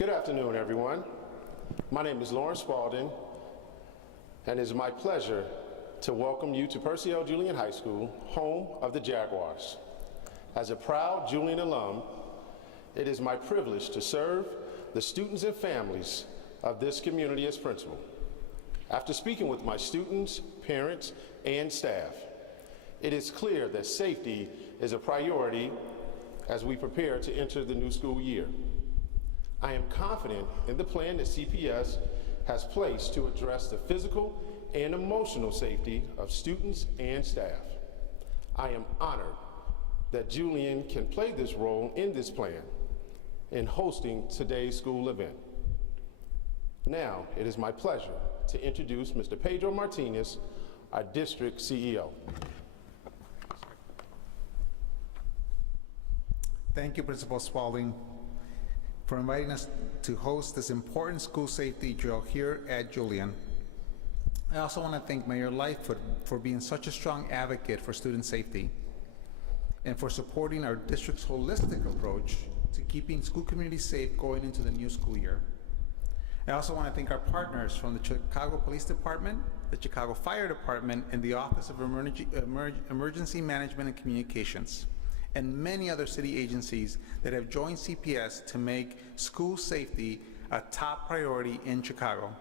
Good afternoon, everyone. My name is Lawrence Spalding, and it is my pleasure to welcome you to Percy L. Julian High School, home of the Jaguars. As a proud Julian alum, it is my privilege to serve the students and families of this community as principal. After speaking with my students, parents, and staff, it is clear that safety is a priority as we prepare to enter the new school year. I am confident in the plan that CPS has placed to address the physical and emotional safety of students and staff. I am honored that Julian can play this role in this plan in hosting today's school event. Now, it is my pleasure to introduce Mr. Pedro Martinez, our district CEO. Thank you, Principal Spalding, for inviting us to host this important school safety drill here at Julian. I also want to thank Mayor Lightfoot for being such a strong advocate for student safety and for supporting our district's holistic approach to keeping school communities safe going into the new school year. I also want to thank our partners from the Chicago Police Department, the Chicago Fire Department, and the Office of Emergency Management and Communications, and many other city agencies that have joined CPS to make school safety a top priority in Chicago.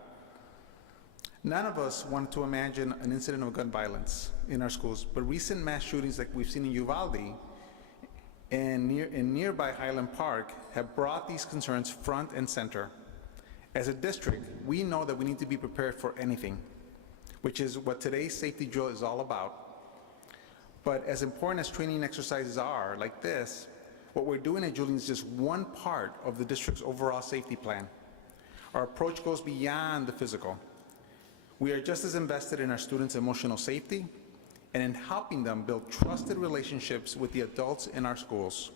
None of us want to imagine an incident of gun violence in our schools, but recent mass shootings like we've seen in Uvalde and nearby Highland Park have brought these concerns front and center. As a district, we know that we need to be prepared for anything, which is what today's safety drill is all about. But as important as training exercises are, like this, what we're doing at Julian is just one part of the district's overall safety plan. Our approach goes beyond the physical. We are just as invested in our students' emotional safety and in helping them build trusted relationships with the adults in our schools.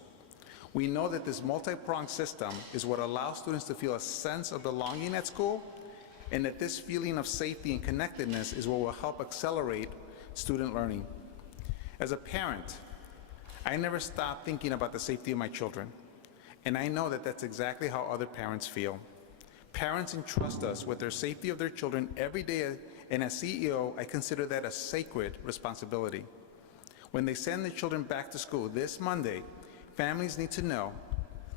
We know that this multi-pronged system is what allows students to feel a sense of belonging at school, and that this feeling of safety and connectedness is what will help accelerate student learning. As a parent, I never stop thinking about the safety of my children, and I know that that's exactly how other parents feel. Parents entrust us with their safety of their children every day, and as CEO, I consider that a sacred responsibility. When they send their children back to school this Monday, families need to know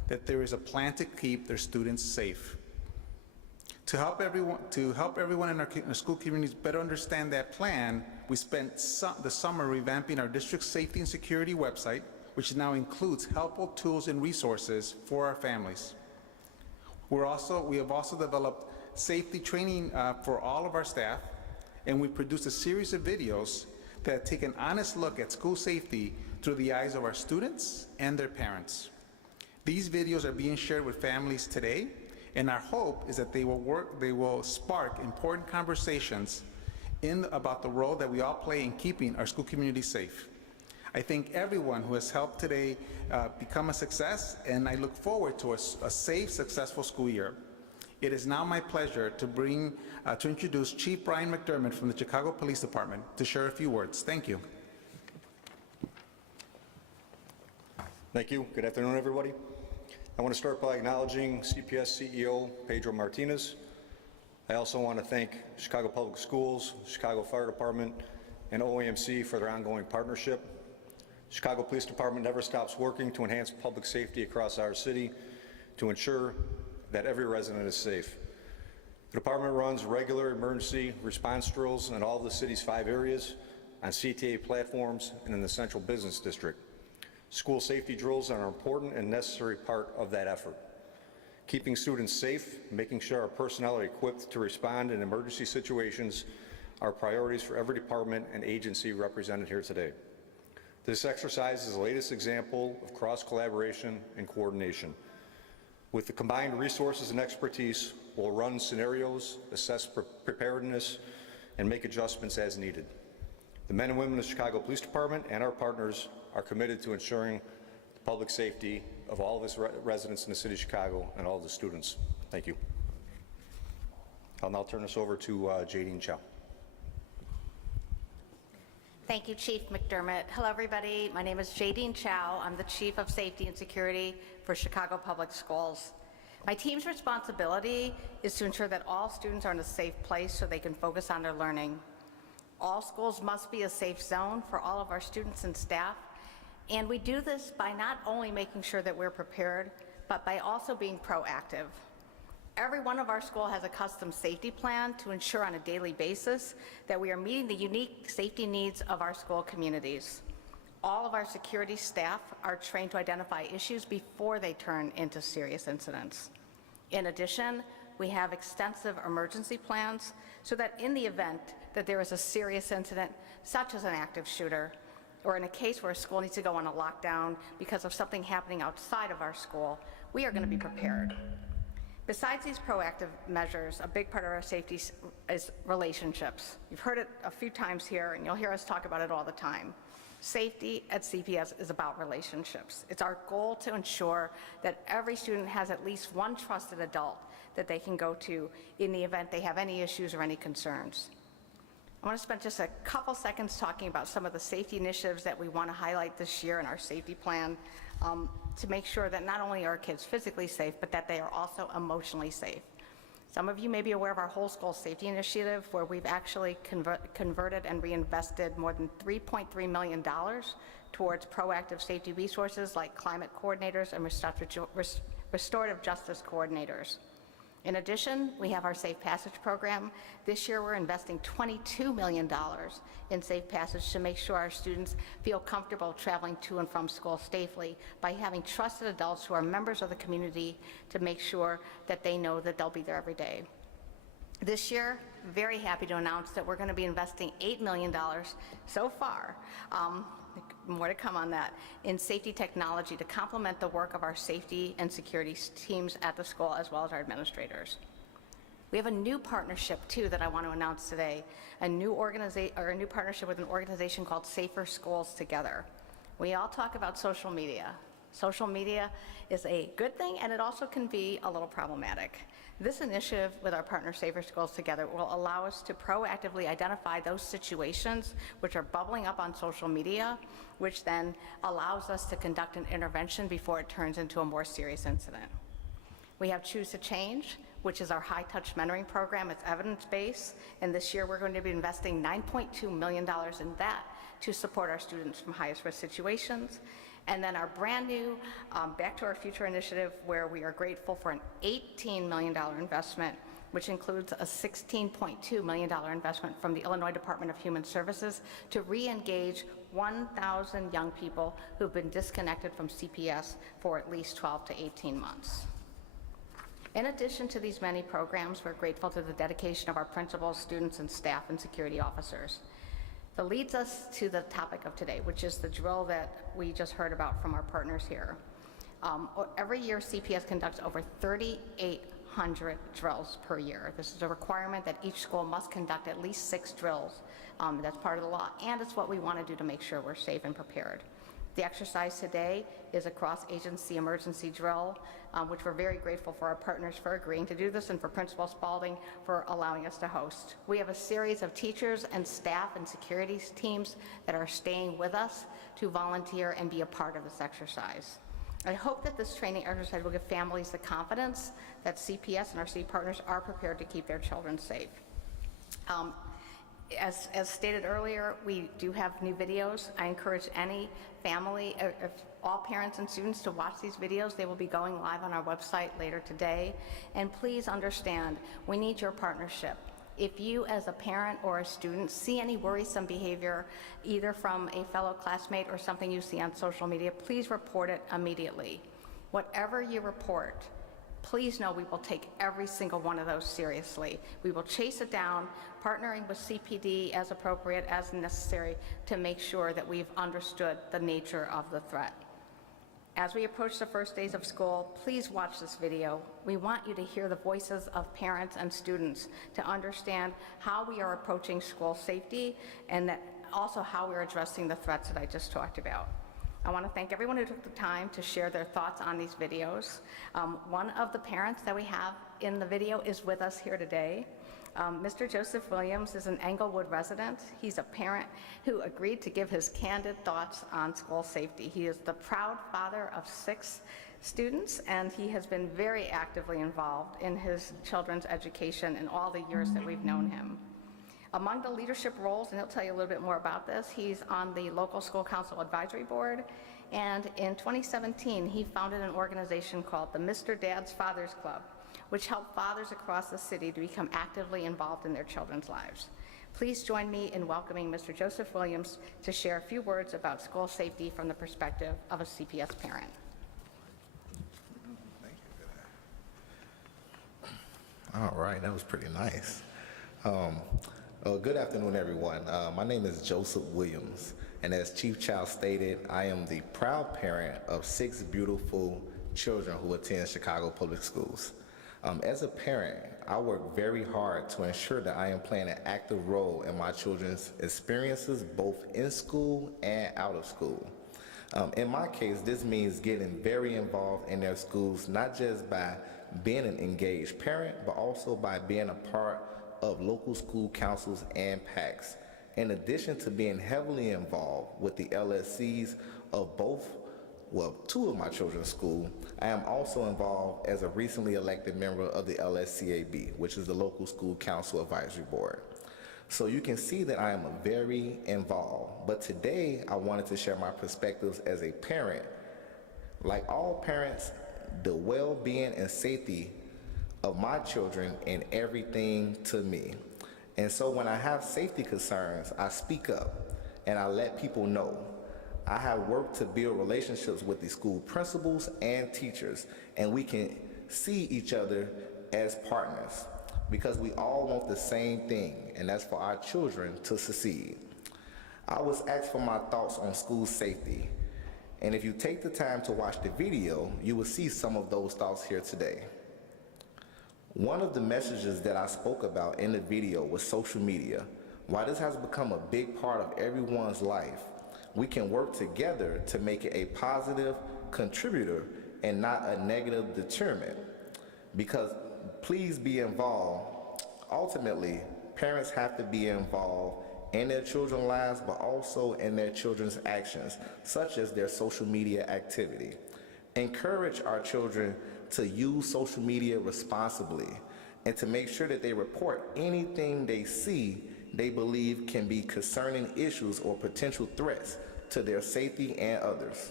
that there is a plan to keep their students safe. To help everyone in our school communities better understand that plan, we spent the summer revamping our district safety and security website, which now includes helpful tools and resources for our families. We have also developed safety training for all of our staff, and we produced a series of videos that take an honest look at school safety through the eyes of our students and their parents. These videos are being shared with families today, and our hope is that they will spark important conversations about the role that we all play in keeping our school community safe. I thank everyone who has helped today become a success, and I look forward to a safe, successful school year. It is now my pleasure to introduce Chief Brian McDermott from the Chicago Police Department to share a few words. Thank you. Thank you. Good afternoon, everybody. I want to start by acknowledging CPS CEO Pedro Martinez. I also want to thank Chicago Public Schools, Chicago Fire Department, and OAMC for their ongoing partnership. Chicago Police Department never stops working to enhance public safety across our city to ensure that every resident is safe. The department runs regular emergency response drills in all of the city's 5 areas, on CTA platforms, and in the central business district. School safety drills are an important and necessary part of that effort. Keeping students safe, making sure our personnel are equipped to respond in emergency situations are priorities for every department and agency represented here today. This exercise is the latest example of cross-collaboration and coordination. With the combined resources and expertise, we'll run scenarios, assess preparedness, and make adjustments as needed. The men and women of the Chicago Police Department and our partners are committed to ensuring the public safety of all of its residents in the city of Chicago and all of the students. Thank you. I'll now turn this over to Jadine Chow. Thank you, Chief McDermott. Hello, everybody. My name is Jadine Chow. I'm the Chief of Safety and Security for Chicago Public Schools. My team's responsibility is to ensure that all students are in a safe place so they can focus on their learning. All schools must be a safe zone for all of our students and staff, and we do this by not only making sure that we're prepared, but by also being proactive. Every one of our schools has a custom safety plan to ensure on a daily basis that we are meeting the unique safety needs of our school communities. All of our security staff are trained to identify issues before they turn into serious incidents. In addition, we have extensive emergency plans so that in the event that there is a serious incident, such as an active shooter, or in a case where a school needs to go on a lockdown because of something happening outside of our school, we are going to be prepared. Besides these proactive measures, a big part of our safety is relationships. You've heard it a few times here, and you'll hear us talk about it all the time. Safety at CPS is about relationships. It's our goal to ensure that every student has at least one trusted adult that they can go to in the event they have any issues or any concerns. I want to spend just a couple seconds talking about some of the safety initiatives that we want to highlight this year in our safety plan to make sure that not only are kids physically safe, but that they are also emotionally safe. Some of you may be aware of our whole school safety initiative, where we've actually converted and reinvested more than $3.3 million towards proactive safety resources like climate coordinators and restorative justice coordinators. In addition, we have our Safe Passage program. This year, we're investing $22 million in Safe Passage to make sure our students feel comfortable traveling to and from school safely by having trusted adults who are members of the community to make sure that they know that they'll be there every day. This year, very happy to announce that we're going to be investing $8 million so far, more to come on that, in safety technology to complement the work of our safety and security teams at the school as well as our administrators. We have a new partnership too that I want to announce today, a new partnership with an organization called Safer Schools Together. We all talk about social media. Social media is a good thing, and it also can be a little problematic. This initiative with our partner Safer Schools Together will allow us to proactively identify those situations which are bubbling up on social media, which then allows us to conduct an intervention before it turns into a more serious incident. We have Choose to Change, which is our high-touch mentoring program. It's evidence-based, and this year we're going to be investing $9.2 million in that to support our students from highest-risk situations. And then our brand new Back to Our Future initiative, where we are grateful for an $18 million investment, which includes a $16.2 million investment from the Illinois Department of Human Services to re-engage 1,000 young people who've been disconnected from CPS for at least 12 to 18 months. In addition to these many programs, we're grateful to the dedication of our principals, students, and staff and security officers. That leads us to the topic of today, which is the drill that we just heard about from our partners here. Every year, CPS conducts over 3,800 drills per year. This is a requirement that each school must conduct at least 6 drills. That's part of the law, and it's what we want to do to make sure we're safe and prepared. The exercise today is a cross-agency emergency drill, which we're very grateful for our partners for agreeing to do this and for Principal Spalding for allowing us to host. We have a series of teachers and staff and security teams that are staying with us to volunteer and be a part of this exercise. I hope that this training exercise will give families the confidence that CPS and our city partners are prepared to keep their children safe. As stated earlier, we do have new videos. I encourage any family, all parents and students to watch these videos. They will be going live on our website later today. And please understand, we need your partnership. If you as a parent or a student see any worrisome behavior, either from a fellow classmate or something you see on social media, please report it immediately. Whatever you report, please know we will take every single one of those seriously. We will chase it down, partnering with CPD as appropriate, as necessary, to make sure that we've understood the nature of the threat. As we approach the first days of school, please watch this video. We want you to hear the voices of parents and students to understand how we are approaching school safety and that also how we're addressing the threats that I just talked about. I want to thank everyone who took the time to share their thoughts on these videos. One of the parents that we have in the video is with us here today. Mr. Joseph Williams is an Englewood resident. He's a parent who agreed to give his candid thoughts on school safety. He is the proud father of 6 students, and he has been very actively involved in his children's education in all the years that we've known him. Among the leadership roles, and he'll tell you a little bit more about this, he's on the local school council advisory board, and in 2017, he founded an organization called the Mr. Dad's Fathers Club, which helped fathers across the city to become actively involved in their children's lives. Please join me in welcoming Mr. Joseph Williams to share a few words about school safety from the perspective of a CPS parent. All right, that was pretty nice. Good afternoon, everyone. My name is Joseph Williams, and as Chief Child stated, I am the proud parent of 6 beautiful children who attend Chicago Public Schools. As a parent, I work very hard to ensure that I am playing an active role in my children's experiences, both in school and out of school. In my case, this means getting very involved in their schools, not just by being an engaged parent, but also by being a part of local school councils and PACs. In addition to being heavily involved with the LSCs of both, well, 2 of my children's school, I am also involved as a recently elected member of the LSCAB, which is the local school council advisory board. So you can see that I am very involved. But today I wanted to share my perspectives as a parent. Like all parents, the well-being and safety of my children and everything to me. And so when I have safety concerns, I speak up and I let people know. I have worked to build relationships with the school principals and teachers, and we can see each other as partners because we all want the same thing, and that's for our children to succeed. I was asked for my thoughts on school safety, and if you take the time to watch the video, you will see some of those thoughts here today. One of the messages that I spoke about in the video was social media. While this has become a big part of everyone's life, we can work together to make it a positive contributor and not a negative deterrent. Because please be involved. Ultimately, parents have to be involved in their children's lives, but also in their children's actions, such as their social media activity. Encourage our children to use social media responsibly and to make sure that they report anything they see they believe can be concerning issues or potential threats to their safety and others.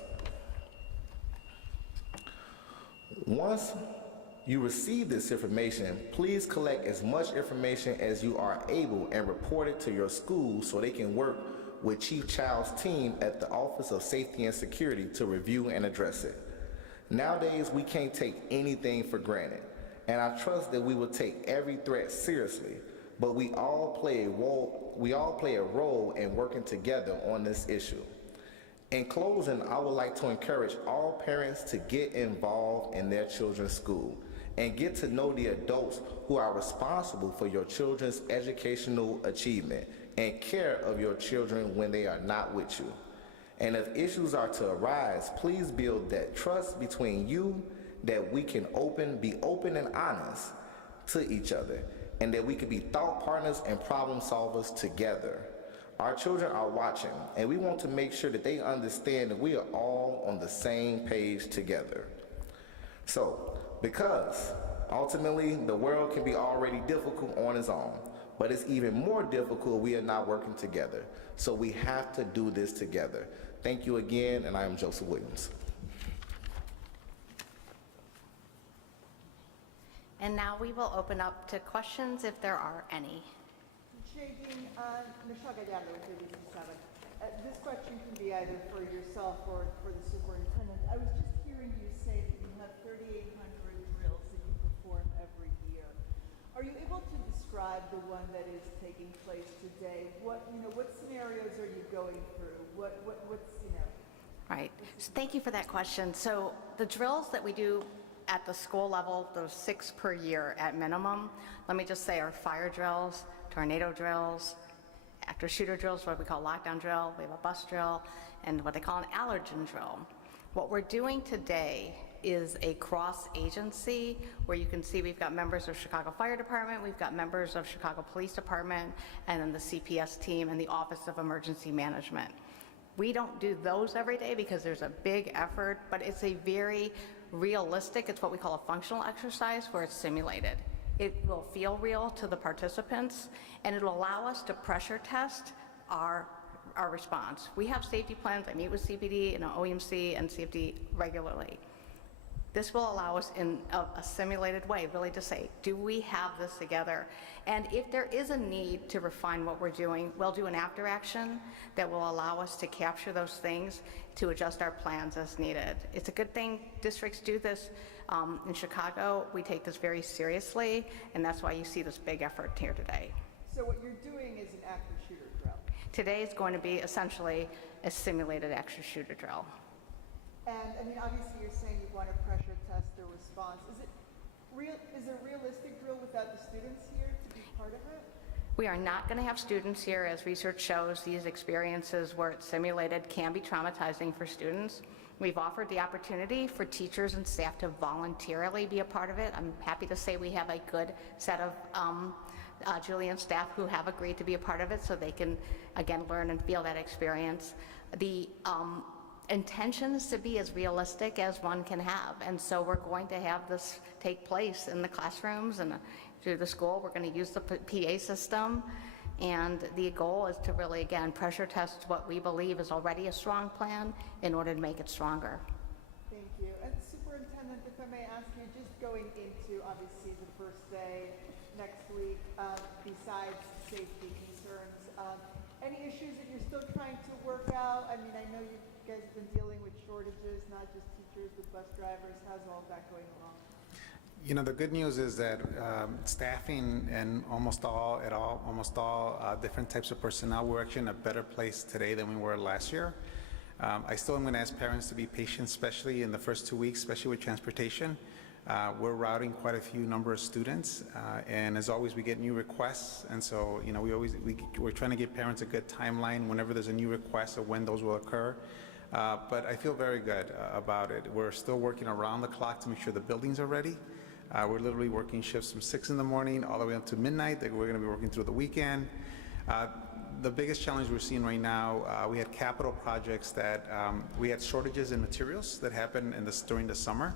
Once you receive this information, please collect as much information as you are able and report it to your school so they can work with Chief Child's team at the Office of Safety and Security to review and address it. Nowadays, we can't take anything for granted, and I trust that we will take every threat seriously, but we all play a role in working together on this issue. In closing, I would like to encourage all parents to get involved in their children's school and get to know the adults who are responsible for your children's educational achievement and care of your children when they are not with you. And if issues are to arise, please build that trust between you that we can be open and honest to each other, and that we can be thought partners and problem solvers together. Our children are watching, and we want to make sure that they understand that we are all on the same page together. So, because ultimately the world can be already difficult on its own, but it's even more difficult we are not working together. So we have to do this together. Thank you again, and I am Joseph Williams. And now we will open up to questions if there are any. This question can be either for yourself or for the superintendent. I was just hearing you say that you have 3,800 drills that you perform every year. Are you able to describe the one that is taking place today? What scenarios are you going through? What scenario? Right. So thank you for that question. So the drills that we do at the school level, those 6 per year at minimum, let me just say are fire drills, tornado drills, active shooter drills, what we call lockdown drill, we have a bus drill, and what they call an allergen drill. What we're doing today is a cross-agency where you can see we've got members of Chicago Fire Department, we've got members of Chicago Police Department, and then the CPS team and the Office of Emergency Management. We don't do those every day because there's a big effort, but it's a very realistic, it's what we call a functional exercise where it's simulated. It will feel real to the participants, and it'll allow us to pressure test our response. We have safety plans. I meet with CPD and OEMC and CFD regularly. This will allow us in a simulated way really to say, do we have this together? And if there is a need to refine what we're doing, we'll do an after action that will allow us to capture those things to adjust our plans as needed. It's a good thing districts do this. In Chicago, we take this very seriously, and that's why you see this big effort here today. So what you're doing is an active shooter drill. Today is going to be essentially a simulated active shooter drill. And I mean, obviously you're saying you want to pressure test the response. Is it a realistic drill without the students here to be part of it? We are not going to have students here. As research shows, these experiences where it's simulated can be traumatizing for students. We've offered the opportunity for teachers and staff to voluntarily be a part of it. I'm happy to say we have a good set of Julian staff who have agreed to be a part of it so they can, again, learn and feel that experience. The intention is to be as realistic as one can have, and so we're going to have this take place in the classrooms and through the school. We're going to use the PA system, and the goal is to really, again, pressure test what we believe is already a strong plan in order to make it stronger. Thank you. And Superintendent, if I may ask you, just going into obviously the first day next week, besides safety concerns, any issues that you're still trying to work out? I mean, I know you guys have been dealing with shortages, not just teachers, but bus drivers. How's all that going along? You know, the good news is that staffing and almost all different types of personnel, we're actually in a better place today than we were last year. I still am going to ask parents to be patient, especially in the first 2 weeks, especially with transportation. We're routing quite a few number of students, and as always, we get new requests, and so, you know, we're trying to give parents a good timeline whenever there's a new request of when those will occur. But I feel very good about it. We're still working around the clock to make sure the buildings are ready. We're literally working shifts from 6 in the morning all the way up to midnight. That we're going to be working through the weekend. The biggest challenge we're seeing right now, we had capital projects that we had shortages in materials that happened during the summer.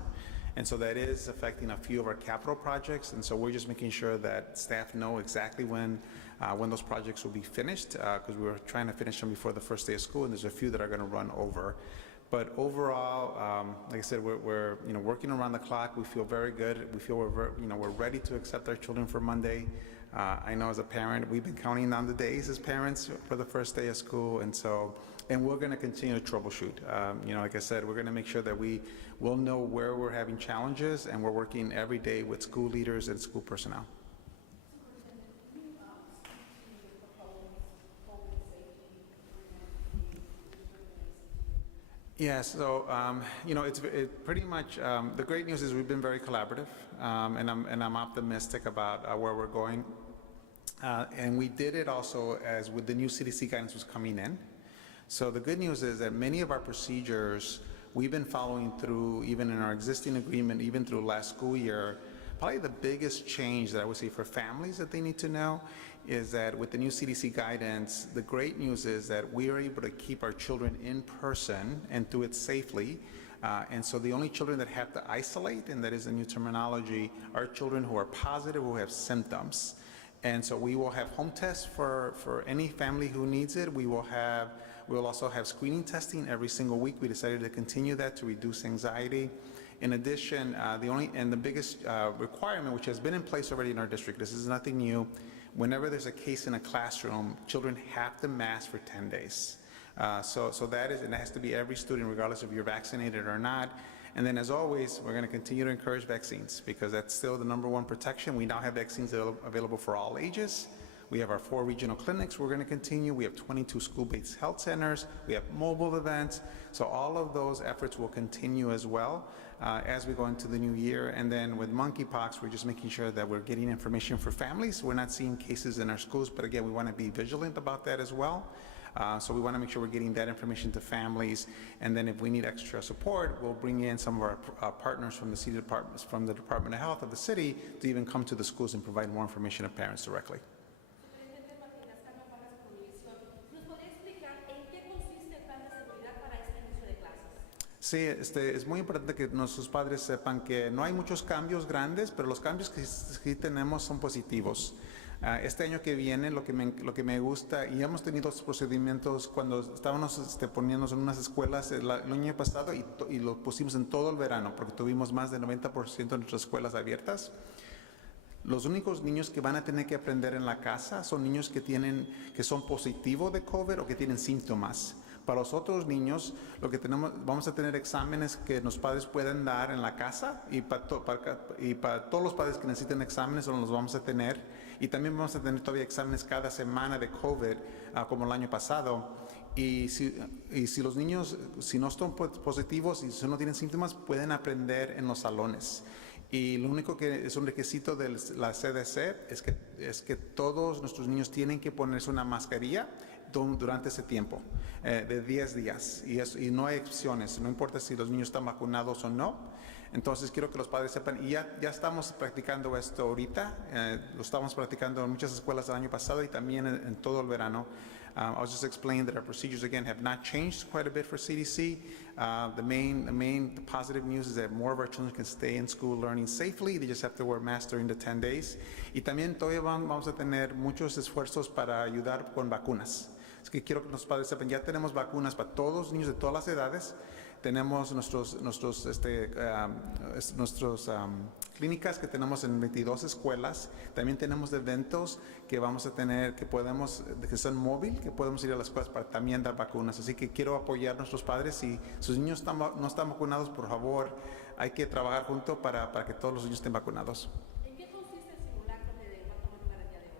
And so that is affecting a few of our capital projects. And so we're just making sure that staff know exactly when those projects will be finished, because we were trying to finish them before the first day of school, and there's a few that are going to run over. But overall, like I said, we're working around the clock. We feel very good. We feel we're ready to accept our children for Monday. I know as a parent, we've been counting down the days as parents for the first day of school, and we're going to continue to troubleshoot. Like I said, we're going to make sure that we will know where we're having challenges, and we're working every day with school leaders and school personnel. Yeah, so it's pretty much the great news is we've been very collaborative, and I'm optimistic about where we're going, and we did it also as with the new CDC guidance was coming in. So the good news is that many of our procedures we've been following through, even in our existing agreement, even through last school year. Probably the biggest change that I would say for families that they need to know is that with the new CDC guidance, the great news is that we are able to keep our children in person and do it safely. And so the only children that have to isolate, and that is a new terminology, are children who are positive, who have symptoms. And so we will have home tests for any family who needs it. We will also have screening testing every single week. We decided to continue that to reduce anxiety. In addition, the biggest requirement, which has been in place already in our district, this is nothing new, whenever there's a case in a classroom, children have to mask for 10 days. So that is, and it has to be every student, regardless if you're vaccinated or not. And then, as always, we're going to continue to encourage vaccines, because that's still the #1 protection. We now have vaccines available for all ages. We have our 4 regional clinics we're going to continue. We have 22 school-based health centers. We have mobile events. So all of those efforts will continue as well as we go into the new year. And then with monkeypox, we're just making sure that we're getting information for families. We're not seeing cases in our schools, but again, we want to be vigilant about that as well. So we want to make sure we're getting that information to families, and then if we need extra support, we'll bring in some of our partners from the city departments, from the Department of Health of the city, to even come to the schools and provide more information to parents directly. Superintendente Martínez, Carmen Vargas con Univisión. ¿Nos podría explicar en qué consiste el plan de seguridad para este inicio de clases? Sí, es muy importante que nuestros padres sepan que no hay muchos cambios grandes, pero los cambios que sí tenemos son positivos. Este año que viene, lo que me gusta, y hemos tenido los procedimientos cuando estábamos poniéndonos en unas escuelas el año pasado y lo pusimos en todo el verano, porque tuvimos más del 90% de nuestras escuelas abiertas. Los únicos niños que van a tener que aprender en la casa son niños que son positivos de COVID o que tienen síntomas. Para los otros niños, vamos a tener exámenes que los padres pueden dar en la casa, y para todos los padres que necesiten exámenes los vamos a tener, y también vamos a tener todavía exámenes cada semana de COVID, como el año pasado. Y si los niños, si no están positivos y si no tienen síntomas, pueden aprender en los salones. Y lo único que es un requisito de la CDC es que todos nuestros niños tienen que ponerse una mascarilla durante ese tiempo, de 10 días. Y no hay excepciones, no importa si los niños están vacunados o no. Entonces quiero que los padres sepan, y ya estamos practicando esto ahorita, lo estamos practicando en muchas escuelas el año pasado y también en todo el verano. I was just explaining that our procedures, again, have not changed quite a bit for CDC. The positive news is that more of our children can stay in school learning safely. They just have to wear masks during the 10 days. Y también todavía vamos a tener muchos esfuerzos para ayudar con vacunas. Es que quiero que los padres sepan, ya tenemos vacunas para todos los niños de todas las edades. Tenemos nuestros clínicas que tenemos en 22 escuelas. También tenemos eventos que vamos a tener, que son móvil, que podemos ir a las escuelas para también dar vacunas. Así que quiero apoyar a nuestros padres. Si sus niños no están vacunados, por favor, hay que trabajar juntos para que todos los niños estén vacunados. ¿En qué consiste el simulacro que va a tomar lugar el día de hoy?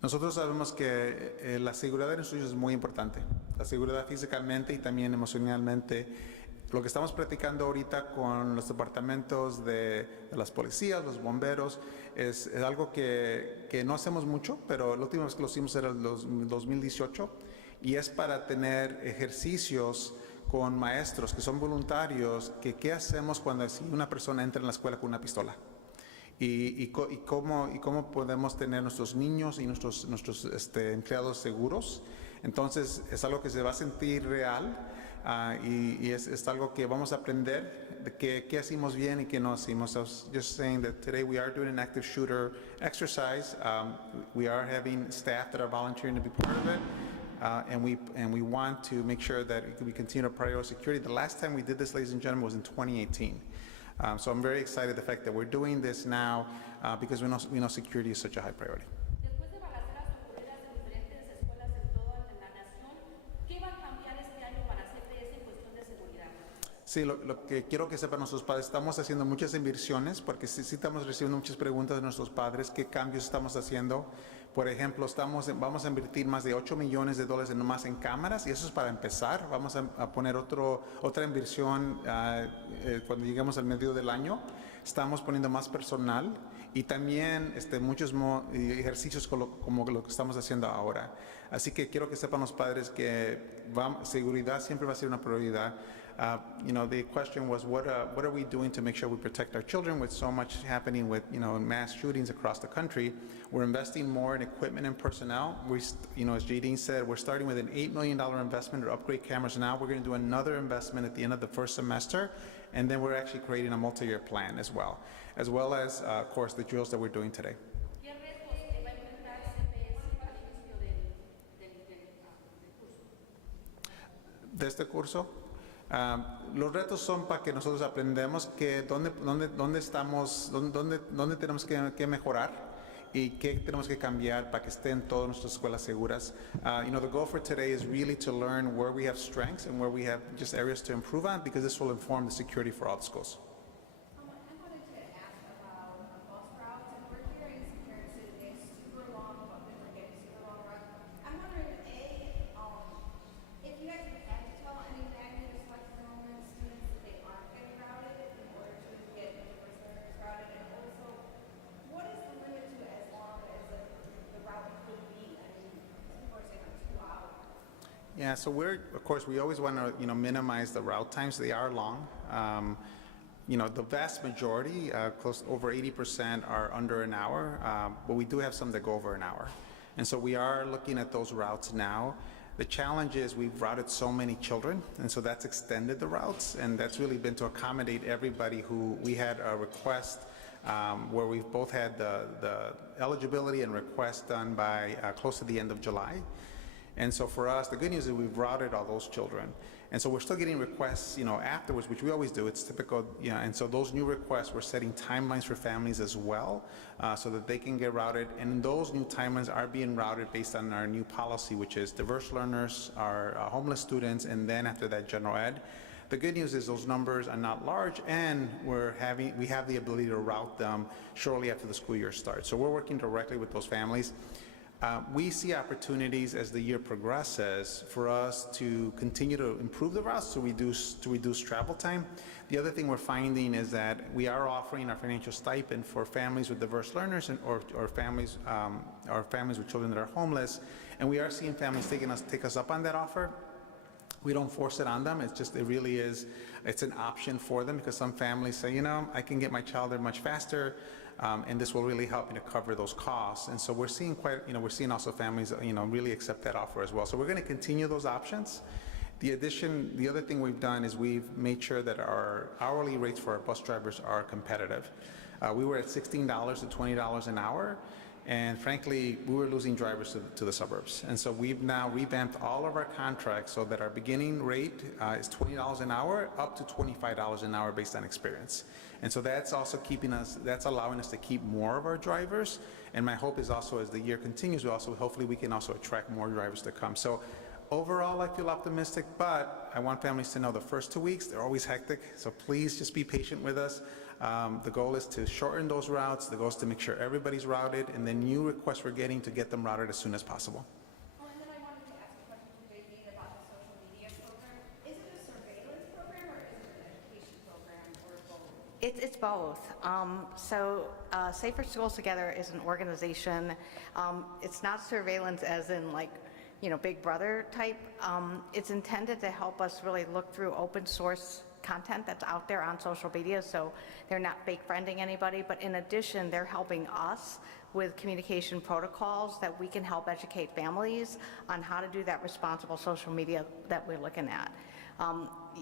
Nosotros sabemos que la seguridad de nuestros hijos es muy importante, la seguridad físicamente y también emocionalmente. Lo que estamos practicando ahorita con los departamentos de las policías, los bomberos, es algo que no hacemos mucho, pero la última vez que lo hicimos era el 2018, y es para tener ejercicios con maestros que son voluntarios, qué hacemos cuando si una persona entra en la escuela con una pistola. Y cómo podemos tener nuestros niños y nuestros empleados seguros. Entonces es algo que se va a sentir real, y es algo que vamos a aprender de qué hacemos bien y qué no hacemos. I was just saying that today we are doing an active shooter exercise. We are having staff that are volunteering to be part of it. And we want to make sure that we continue to prioritize security. The last time we did this, ladies and gentlemen, was in 2018. So I'm very excited the fact that we're doing this now because we know security is such a high priority. Después de balaceras ocurridas en diferentes escuelas en toda la nación, ¿qué va a cambiar este año para CPS en cuestión de seguridad? Sí, lo que quiero que sepan nuestros padres, estamos haciendo muchas inversiones porque sí estamos recibiendo muchas preguntas de nuestros padres, qué cambios estamos haciendo. Por ejemplo, vamos a invertir más de $8 millones más en cámaras, y eso es para empezar. Vamos a poner otra inversión cuando lleguemos al medio del año. Estamos poniendo más personal y también muchos ejercicios como lo que estamos haciendo ahora. Así que quiero que sepan los padres que seguridad siempre va a ser una prioridad. The question was, what are we doing to make sure we protect our children with so much happening with, mass shootings across the country? We're investing more in equipment and personnel. As Jadine said, we're starting with an $8 million investment to upgrade cameras now. We're going to do another investment at the end of the first semester, and then we're actually creating a multi-year plan as well as, of course, the drills that we're doing today. ¿Qué retos va a enfrentar CPS al inicio del curso? De este curso, los retos son para que nosotros aprendamos dónde tenemos que mejorar y qué tenemos que cambiar para que estén todas nuestras escuelas seguras. The goal for today is really to learn where we have strengths and where we have just areas to improve on, because this will inform the security for all the schools. I wanted to ask about bus routes, and we're hearing some parents say it's super long, but then we're getting Yeah, so of course, we always want to, minimize the route times. They are long. The vast majority, close over 80% are under an hour, but we do have some that go over an hour. And so we are looking at those routes now. The challenge is we've routed so many children, and so that's extended the routes, and that's really been to accommodate everybody who we had a request where we've both had the eligibility and request done by close to the end of July. And so for us, the good news is we've routed all those children. And so we're still getting requests, afterwards, which we always do. It's typical, and so those new requests, we're setting timelines for families as well, so that they can get routed. And those new timelines are being routed based on our new policy, which is diverse learners, our homeless students, and then after that, general ed. The good news is those numbers are not large, and we have the ability to route them shortly after the school year starts. So we're working directly with those families. We see opportunities as the year progresses for us to continue to improve the routes to reduce travel time. The other thing we're finding is that we are offering our financial stipend for families with diverse learners or families with children that are homeless, and we are seeing families take us up on that offer. We don't force it on them. It's an option for them because some families say, I can get my child there much faster. And this will really help me to cover those costs. And so we're seeing also families, really accept that offer as well. So we're going to continue those options. The other thing we've done is we've made sure that our hourly rates for our bus drivers are competitive. We were at $16 to $20 an hour. And frankly, we were losing drivers to the suburbs. And so we've now revamped all of our contracts so that our beginning rate is $20 an hour up to $25 an hour based on experience. And so that's also that's allowing us to keep more of our drivers. And my hope is also as the year continues, hopefully we can also attract more drivers to come. So overall, I feel optimistic, but I want families to know the first 2 weeks, they're always hectic. So please just be patient with us. The goal is to shorten those routes. The goal is to make sure everybody's routed, and the new requests we're getting to get them routed as soon as possible. Oh, and then I wanted to ask a question to JD about the social media program. Is it a surveillance program or is it an education program or both? It's both. Safer Schools Together is an organization. It's not surveillance as in Big Brother type. It's intended to help us really look through open source content that's out there on social media, so they're not fake friending anybody, but in addition, they're helping us with communication protocols that we can help educate families on how to do that responsible social media that we're looking at.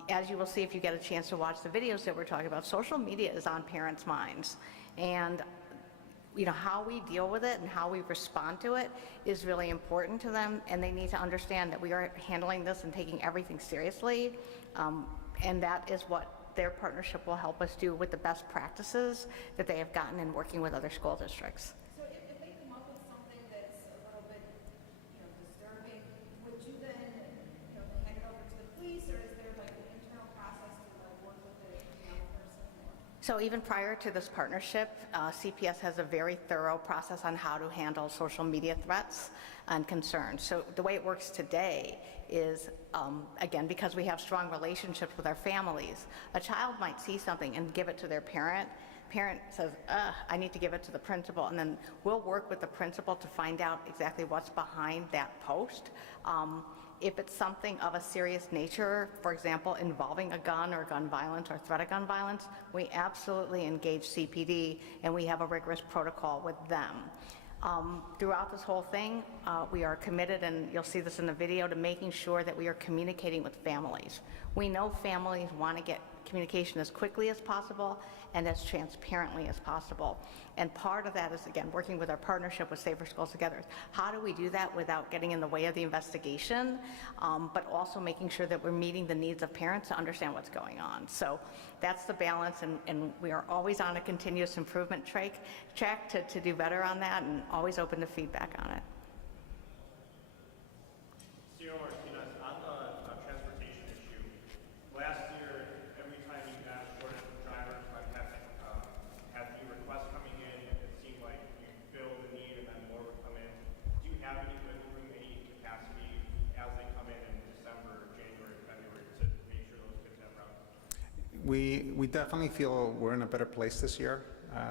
As you will see if you get a chance to watch the videos that we're talking about, social media is on parents' minds, and how we deal with it and how we respond to it is really important to them, and they need to understand that we are handling this and taking everything seriously. And that is what their partnership will help us do with the best practices that they have gotten in working with other school districts. So if they come up with something that's a little bit, disturbing, would you then, hand it over to the police, or is there an internal process to work with the young person? So even prior to this partnership, CPS has a very thorough process on how to handle social media threats and concerns. So the way it works today is, again, because we have strong relationships with our families, a child might see something and give it to their parent. Parent says, I need to give it to the principal, and then we'll work with the principal to find out exactly what's behind that post. If it's something of a serious nature, for example, involving a gun or gun violence or threat of gun violence, we absolutely engage CPD, and we have a rigorous protocol with them. Throughout this whole thing, we are committed, and you'll see this in the video, to making sure that we are communicating with families. We know families want to get communication as quickly as possible and as transparently as possible. And part of that is, again, working with our partnership with Safer Schools Together. How do we do that without getting in the way of the investigation, but also making sure that we're meeting the needs of parents to understand what's going on? So that's the balance, and we are always on a continuous improvement track to do better on that, and always open to feedback on it. Señor Martinez, on the transportation issue, last year, every time you had shortage of drivers by had new requests coming in, it seemed like you filled the need and then more would come in. Do you have any wiggle room, any capacity as they come in December, January, February to make sure those kids have routes? We definitely feel we're in a better place this year.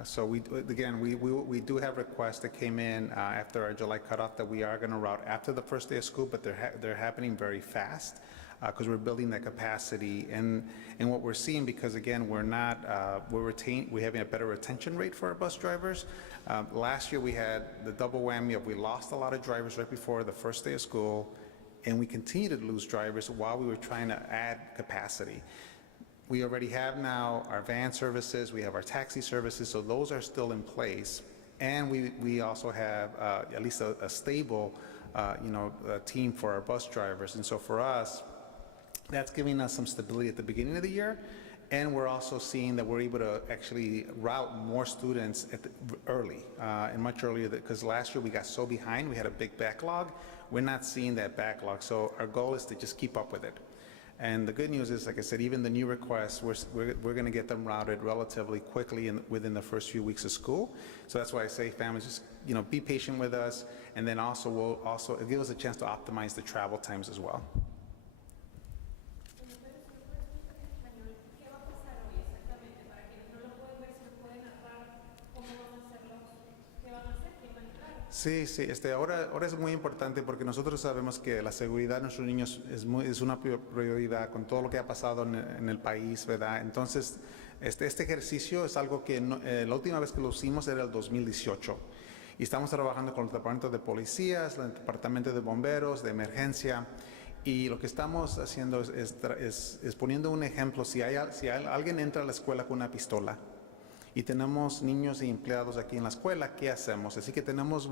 So again, we do have requests that came in after our July cutoff that we are going to route after the first day of school, but they're happening very fast because we're building that capacity. And what we're seeing, because again, we're having a better retention rate for our bus drivers. Last year we had the double whammy of we lost a lot of drivers right before the first day of school, and we continue to lose drivers while we were trying to add capacity. We already have now our van services, we have our taxi services, so those are still in place. And we also have at least a stable team for our bus drivers. And so for us, that's giving us some stability at the beginning of the year. And we're also seeing that we're able to actually route more students early and much earlier, because last year we got so behind, we had a big backlog. We're not seeing that backlog, so our goal is to just keep up with it. And the good news is, like I said, even the new requests, we're going to get them routed relatively quickly within the first few weeks of school. So that's why I say, families, just be patient with us, and then also it'll give us a chance to optimize the travel times as well. ¿Qué va a pasar hoy exactamente? Para quienes no lo pueden ver, si me pueden narrar cómo van a hacer qué van a hacer, quién va a entrar. Sí, ahora es muy importante porque nosotros sabemos que la seguridad de nuestros niños es una prioridad con todo lo que ha pasado en el país, ¿verdad? Entonces, este ejercicio es algo que la última vez que lo hicimos era el 2018. Y estamos trabajando con los departamentos de policías, el departamento de bomberos, de emergencia. Y lo que estamos haciendo es poniendo un ejemplo. Si alguien entra a la escuela con una pistola, y tenemos niños y empleados aquí en la escuela, ¿qué hacemos? Así que tenemos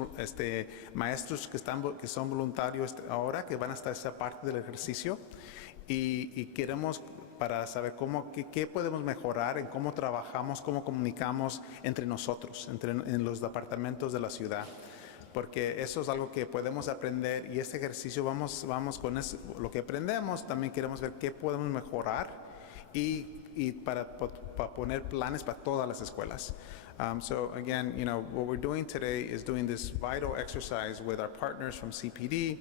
maestros que son voluntarios ahora, que van a estar esa parte del ejercicio, y queremos para saber qué podemos mejorar en cómo trabajamos, cómo comunicamos entre nosotros, en los departamentos de la ciudad. Porque eso es algo que podemos aprender, y este ejercicio vamos con lo que aprendemos, también queremos ver qué podemos mejorar y para poner planes para todas las escuelas. So again, what we're doing today is doing this vital exercise with our partners from CPD,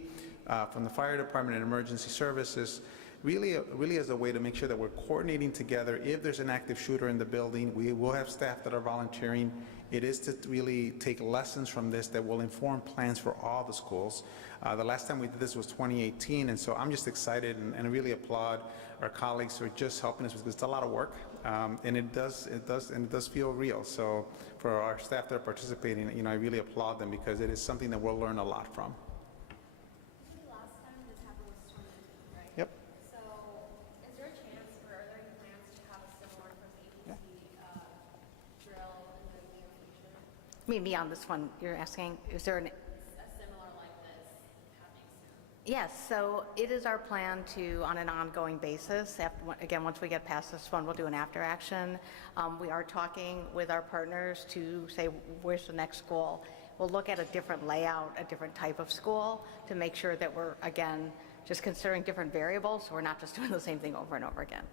from the fire department and emergency services, really as a way to make sure that we're coordinating together. If there's an active shooter in the building, we will have staff that are volunteering. It is to really take lessons from this that will inform plans for all the schools. The last time we did this was 2018, and so I'm just excited and really applaud our colleagues who are just helping us, because it's a lot of work, and it does feel real. So for our staff that are participating, I really applaud them, because it is something that we'll learn a lot from. Last time this happened was 2018, right? Yep. So is there a chance, or are there any plans to have a similar first-aid drill in the near future? Maybe on this one, you're asking, is there A similar like this happening soon? Yes, so it is our plan to, on an ongoing basis, again, once we get past this one, we'll do an after action. We are talking with our partners to say, where's the next school? We'll look at a different layout, a different type of school, to make sure that we're, again, just considering different variables, so we're not just doing the same thing over and over again.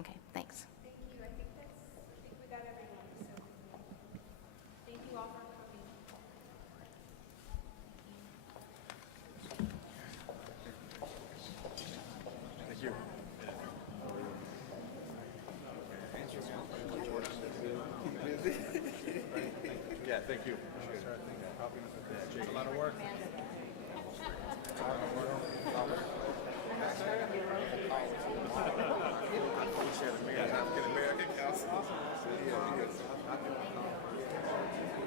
Okay, thanks. Thank you. I think we got everyone. So thank you all for coming. Thank you. Yeah, thank you. It's a lot of work.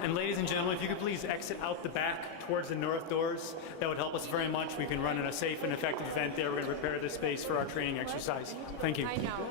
And ladies and gentlemen, if you could please exit out the back towards the north doors, that would help us very much. We can run in a safe and effective event there. We're going to prepare this space for our training exercise. Thank you. I know.